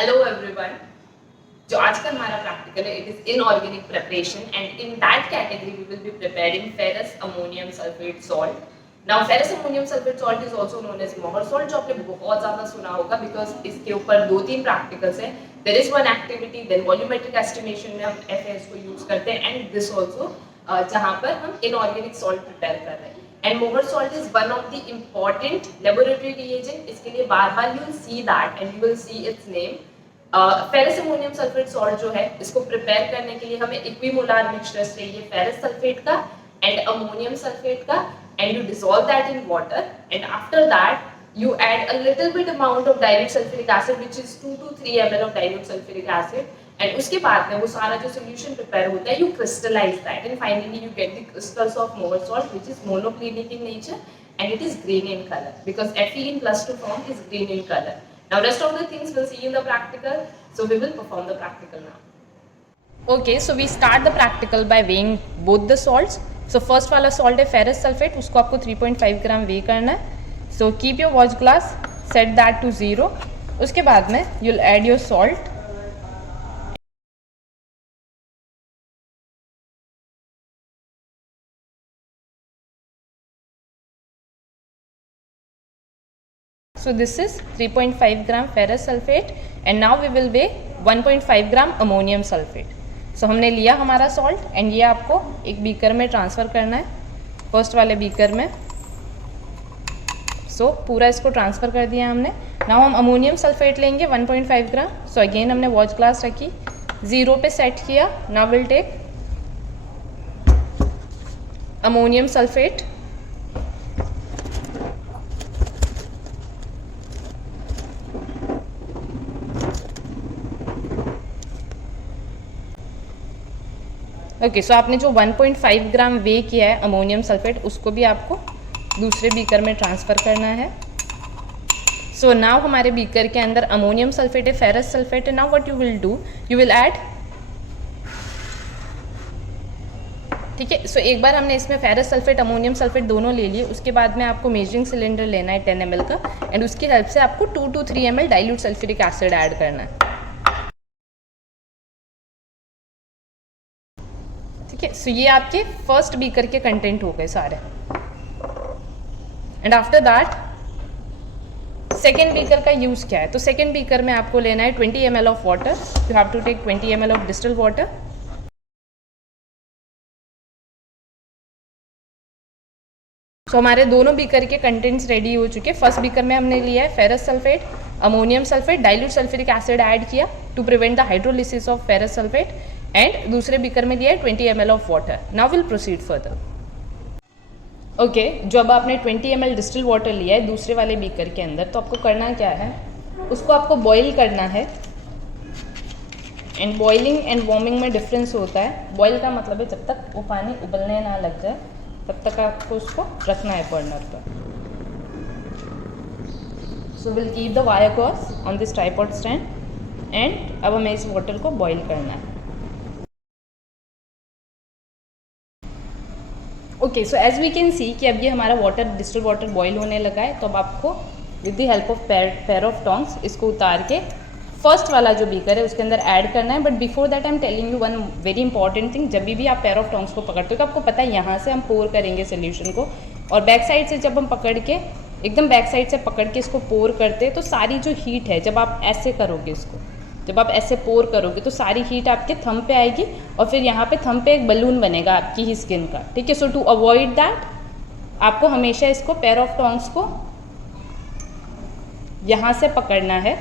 Hello everyone. जो आज का हमारा प्रैक्टिकल है, it is inorganic preparation and in that category we will be preparing ferrous ammonium sulphate salt. Now ferrous ammonium sulphate salt is also known as Mohr salt, जो आपने बहुत ज्यादा सुना होगा बिकॉज इसके ऊपर 2-3 प्रैक्टिकल्स हैं। There is one activity, then volumetric estimation में हम एफएस को यूज करते हैं एंड दिस आल्सो जहां पर हम इनऑर्गेनिक सॉल्ट प्रिपेयर कर रहे हैं। And Mohr salt is one of the important laboratory reagent. इसके लिए बार बार you will see that and you will see its name. Ferrous ammonium sulphate salt जो है, इसको प्रिपेयर करने के लिए हमें इक्विमोलार मिक्सचर चाहिए फेरस सल्फेट का एंड अमोनियम सल्फेट का, and you dissolve that in water and after that you add a little bit amount of dilute sulfuric acid which is 2 to 3 ml of dilute sulfuric acid, and उसके बाद में वो सारा जो solution prepare होता है you crystallize that and finally you get the crystals of molar salt which is monoclinic in nature and it is green in color because Fe in +2 form is green in color. Now rest of the things we'll see in the practical, so we will perform the practical now. Okay, so we start the practical by weighing both the salts. So first वाला salt है ferrous sulfate, उसको आपको 3.5 ग्राम weigh करना है. So keep your watch glass, set that to 0. उसके बाद में you'll add your salt. So this is 3.5 gram ferrous sulfate and now we will weigh 1.5 gram ammonium sulfate. So हमने लिया हमारा salt and ये आपको एक बीकर में ट्रांसफ़र करना है, फर्स्ट वाले बीकर में. सो पूरा इसको ट्रांसफ़र कर दिया हमने. नाउ हम अमोनियम सल्फेट लेंगे 1.5 ग्राम. सो अगेन हमने वॉच ग्लास रखी, 0 पे सेट किया. Now will take ammonium sulphate. Okay, so आपने जो 1.5 ग्राम वे किया है अमोनियम सल्फेट, उसको भी आपको दूसरे बीकर में ट्रांसफ़र करना है. सो नाउ हमारे बीकर के अंदर अमोनियम सल्फेट है, फेरस सल्फेट है. Now what you will do, you will add, ठीक है. सो एक बार हमने इसमें फेरस सल्फेट अमोनियम सल्फेट दोनों ले लिए. उसके बाद में आपको मेजरिंग सिलेंडर लेना है 10 ml का एंड उसकी हेल्प से आपको 2 to 3 ml dilute sulphuric acid add करना है. ठीक है. सो ये आपके फर्स्ट बीकर के कंटेंट हो गए सारे. And after that second beaker का यूज़ क्या है, तो सेकेंड बीकर में आपको लेना है 20 ml of water. You have to take 20 ml of distil water. So हमारे दोनों बीकर के कंटेंट्स रेडी हो चुके. फर्स्ट बीकर में हमने लिया है ferrous sulphate, ammonium sulphate, dilute sulphuric acid add किया to prevent the hydrolysis of ferrous sulphate, and दूसरे बीकर में लिया है 20 ml of water. Now will proceed further. Okay, जो अब आपने 20 ml डिस्टिल वाटर लिया है दूसरे वाले बीकर के अंदर, तो आपको करना क्या है, उसको आपको बॉईल करना है. एंड बॉइलिंग एंड वार्मिंग में डिफरेंस होता है. बॉईल का मतलब है जब तक वो पानी उबलने ना लग जाए तब तक आपको उसको रखना है बर्नर पर. So will keep the wire gauze on this tripod stand and अब हमें इस वाटर को बॉईल करना है. Okay, so as we can see कि अब ये हमारा वाटर डिस्टिल वाटर बॉईल होने लगा है. तो अब आपको with the help of pair of tongs इसको उतार के फर्स्ट वाला जो बीकर है उसके अंदर ऐड करना है. But before that I am telling you one very important thing. जब भी आप पेयर ऑफ टोंग्स को पकड़ते हो तो आपको पता है यहाँ से हम पोर करेंगे सोल्यूशन को, और बैक साइड से जब हम पकड़ के एकदम बैक साइड से पकड़ के इसको पोर करते हैं तो सारी जो हीट है, जब आप ऐसे करोगे इसको, जब आप ऐसे पोर करोगे तो सारी हीट आपके थंब पे आएगी और फिर यहाँ पे थंब पे एक बलून बनेगा आपकी ही स्किन का. ठीक है. सो टू अवॉइड दैट आपको हमेशा इसको पेयर ऑफ टोंग्स को यहाँ से पकड़ना है.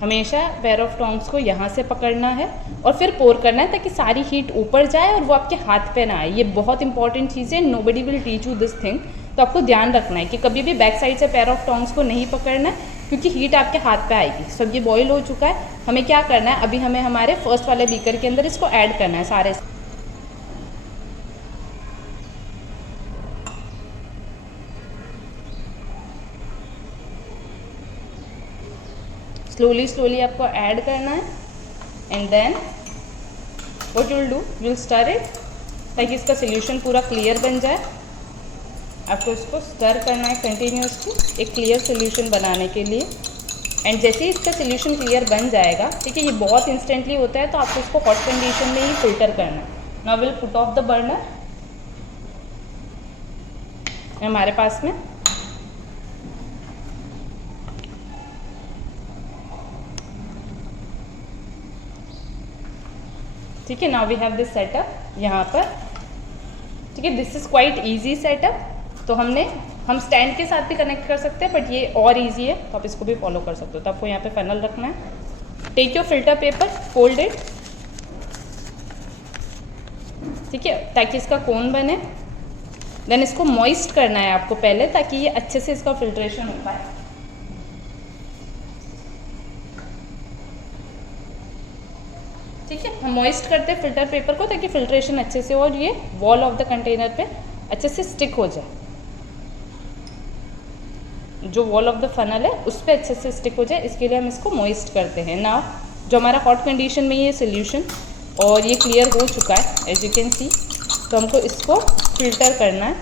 हमेशा पेयर ऑफ टोंग्स को यहाँ से पकड़ना है और फिर पोर करना है ताकि सारी हीट ऊपर जाए और वो आपके हाथ पे ना आए. ये बहुत इंपॉर्टेंट चीज़ है. Nobody will teach you this thing. तो आपको ध्यान रखना है कि कभी भी बैक साइड से पेयर ऑफ टोंग्स को नहीं पकड़ना है क्योंकि हीट आपके हाथ पे आएगी. सब ये बॉईल हो चुका है. हमें क्या करना है, अभी हमें हमारे फर्स्ट वाले बीकर के अंदर इसको ऐड करना है सारे. स्लोली स्लोली आपको ऐड करना है and then what you will do, you will stir it ताकि इसका सोल्यूशन पूरा क्लियर बन जाए. आपको इसको स्टर करना है कंटिन्यूसली एक क्लियर सोल्यूशन बनाने के लिए। एंड जैसे ही इसका सोल्यूशन क्लियर बन जाएगा, ठीक है, ये बहुत इंस्टेंटली होता है तो आपको इसको हॉट कंडीशन में ही फिल्टर करना है। Now will put off the burner. हमारे पास में ठीक है, now we have this setup यहाँ पर, ठीक है, this is quite easy setup. तो हम स्टैंड के साथ भी कनेक्ट कर सकते हैं, बट ये और इजी है तो आप इसको भी फॉलो कर सकते हो। तो आपको यहाँ पे फनल रखना है। Take your filter paper, fold it, ठीक है, ताकि इसका कोन बने। देन इसको मॉइस्ट करना है आपको पहले, ताकि ये अच्छे से इसका फिल्ट्रेशन हो पाए। ठीक है, हम मॉइस्ट करते हैं फिल्टर पेपर को ताकि फिल्ट्रेशन अच्छे से हो और ये वॉल ऑफ द कंटेनर पे अच्छे से स्टिक हो जाए। जो वॉल ऑफ द फनल है उस पर अच्छे से स्टिक हो जाए, इसके लिए हम इसको मॉइस्ट करते हैं। नाउ जो हमारा हॉट कंडीशन में ये सोल्यूशन और ये क्लियर हो चुका है एज यू कैन सी, तो हमको इसको फिल्टर करना है।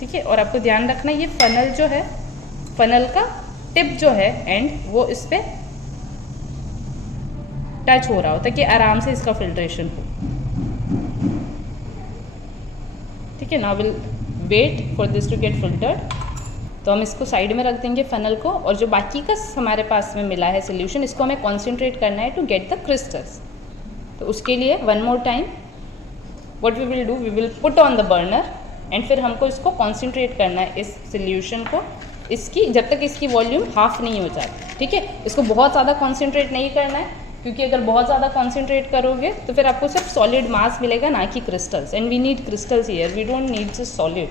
ठीक है, और आपको ध्यान रखना है ये फनल जो है, फनल का टिप जो है एंड वो इस पर टच हो रहा हो ताकि आराम से इसका फिल्ट्रेशन हो। ठीक है, now will wait for this to get filtered. तो हम इसको साइड में रख देंगे फनल को, और जो बाकी का हमारे पास में मिला है सोल्यूशन, इसको हमें कॉन्सेंट्रेट करना है टू गेट द क्रिस्टल्स। तो उसके लिए one more time what we will do, we will put on the burner and फिर हमको इसको कॉन्सेंट्रेट करना है इस सोल्यूशन को, इसकी जब तक इसकी वॉल्यूम हाफ नहीं हो जाती। ठीक है, इसको बहुत ज़्यादा कॉन्सेंट्रेट नहीं करना है, क्योंकि अगर बहुत ज़्यादा कॉन्सेंट्रेट करोगे तो फिर आपको सिर्फ सॉलिड मास मिलेगा, ना कि crystals. And we need crystals here, we don't need just solid.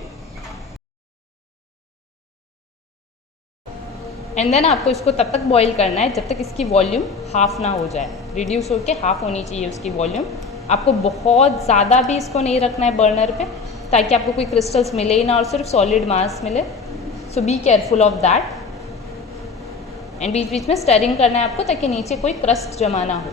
And then आपको इसको तब तक बॉईल करना है जब तक इसकी वॉल्यूम हाफ ना हो जाए, रिड्यूस होके हाफ होनी चाहिए उसकी वॉल्यूम। आपको बहुत ज़्यादा भी इसको नहीं रखना है बर्नर पे, ताकि आपको कोई क्रिस्टल्स मिले ही ना और सिर्फ सॉलिड मास मिले। So be careful of that. And बीच बीच में स्टरिंग करना है आपको ताकि नीचे कोई क्रस्ट जमा ना हो।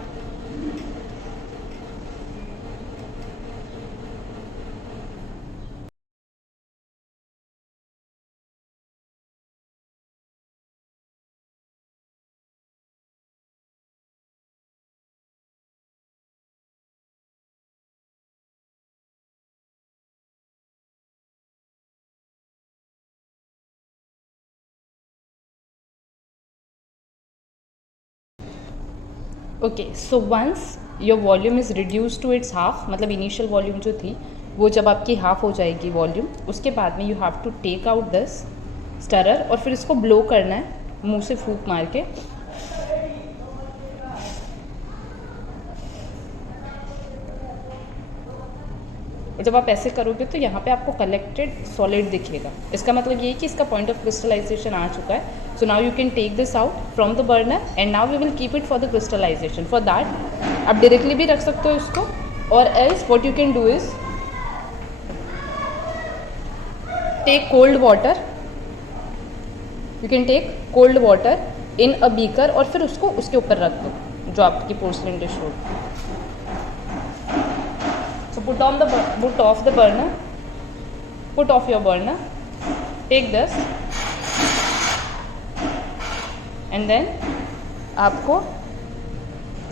Okay, so once your volume is reduce to its half, मतलब इनिशियल वॉल्यूम जो थी वो जब आपकी हाफ हो जाएगी वॉल्यूम, उसके बाद में you have to take out this stirrer और फिर इसको ब्लो करना है मुंह से फूंक मार के। जब आप ऐसे करोगे तो यहाँ पे आपको कलेक्टेड सॉलिड दिखेगा, इसका मतलब ये है कि इसका पॉइंट ऑफ क्रिस्टलाइजेशन आ चुका है। So now you can take this out from the burner and now we will keep it for the crystallization. For that आप डायरेक्टली भी रख सकते हो इसको, और else what you can do is take cold water, you can take cold water in a beaker और फिर उसको उसके ऊपर रख दो जो आपकी पोर्सलिन डिश हो। So put off the burner, put off your burner, take this and then आपको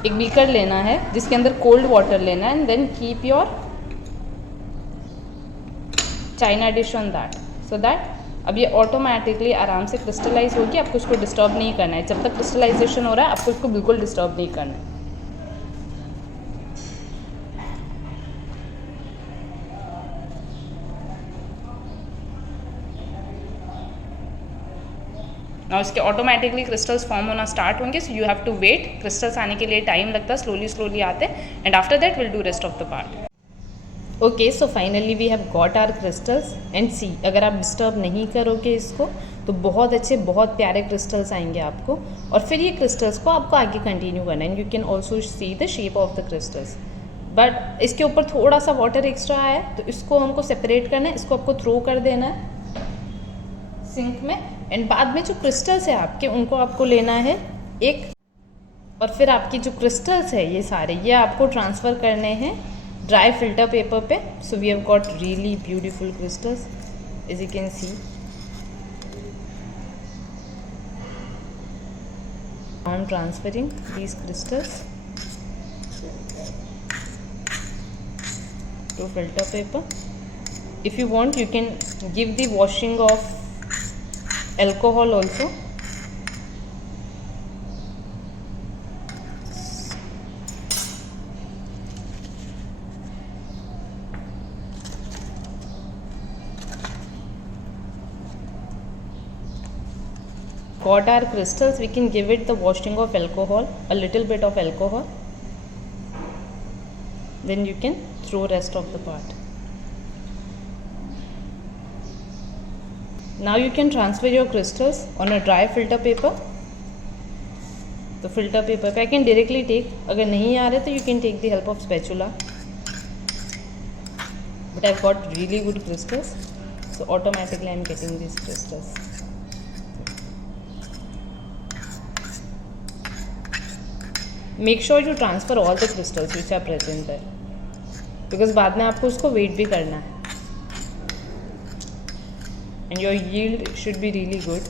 एक बीकर लेना है जिसके अंदर कोल्ड वाटर लेना है, and then keep your china dish on that, so that अब ये ऑटोमेटिकली आराम से क्रिस्टलाइज होगी। आपको इसको डिस्टर्ब नहीं करना है, जब तक क्रिस्टलाइजेशन हो रहा है आपको इसको बिल्कुल डिस्टर्ब नहीं करना है। ना इसके ऑटोमेटिकली क्रिस्टल्स फॉर्म होना स्टार्ट होंगे, so you have to wait. Crystals आने के लिए टाइम लगता है, स्लोली स्लोली आते हैं, and after that will do rest of the part. Okay, so finally we have got our crystals and see, अगर आप डिस्टर्ब नहीं करोगे इसको तो बहुत अच्छे बहुत प्यारे क्रिस्टल्स आएंगे आपको, और फिर ये क्रिस्टल्स को आपको आगे कंटिन्यू करना है। You can also see the shape of the crystals, but इसके ऊपर थोड़ा सा वाटर एक्स्ट्रा है तो इसको हमको सेपरेट करना है, इसको आपको थ्रो कर देना है सिंक में, एंड बाद में जो क्रिस्टल्स है आपके उनको आपको लेना है एक, और फिर आपकी जो क्रिस्टल्स है ये सारे ये आपको ट्रांसफ़र करने हैं ड्राई फिल्टर पेपर पे। So we have got really beautiful crystals. as you can see. I'm transferring these crystals to filter paper. If you want, you can give the washing of alcohol also. Got our crystals, we can give it the washing of alcohol, a little bit of alcohol. Then you can throw rest of the part. Now you can transfer your crystals on a dry filter paper. तो filter paper पे I can directly take. अगर नहीं आ रहे तो you can take the help of spatula. But I've got really good crystals, so automatically I'm getting these crystals. Make sure you transfer all the crystals which are present there, because बाद में आपको उसको weight भी करना है. And your yield should be really good.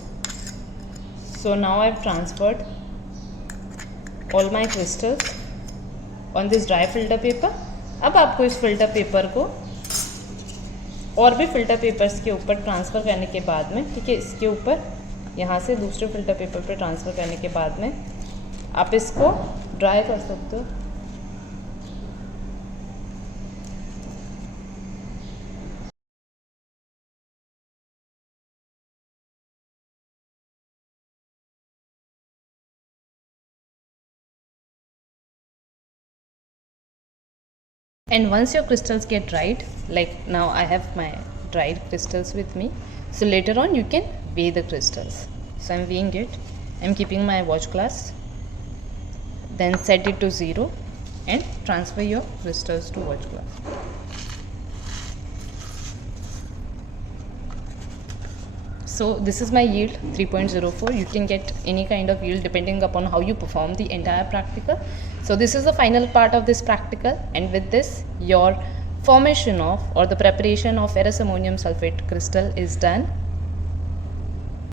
So now I've transferred all my crystals on this dry filter paper. अब आपको इस filter paper को और भी filter papers के ऊपर ट्रांसफ़र करने के बाद में, ठीक है, इसके ऊपर यहाँ से दूसरे filter paper पे ट्रांसफ़र करने के बाद में आप इसको ड्राई कर सकते हो. And once your crystals get dried, like now I have my dried crystals with me, so later on you can weigh the crystals. So I'm weighing it, I'm keeping my watch glass, then set it to 0 and transfer your crystals to watch glass. So this is my yield 3.04. You can get any kind of yield depending upon how you perform the entire practical. So this is the final part of this practical, and with this your formation of or the preparation of ferrous ammonium sulfate crystal is done.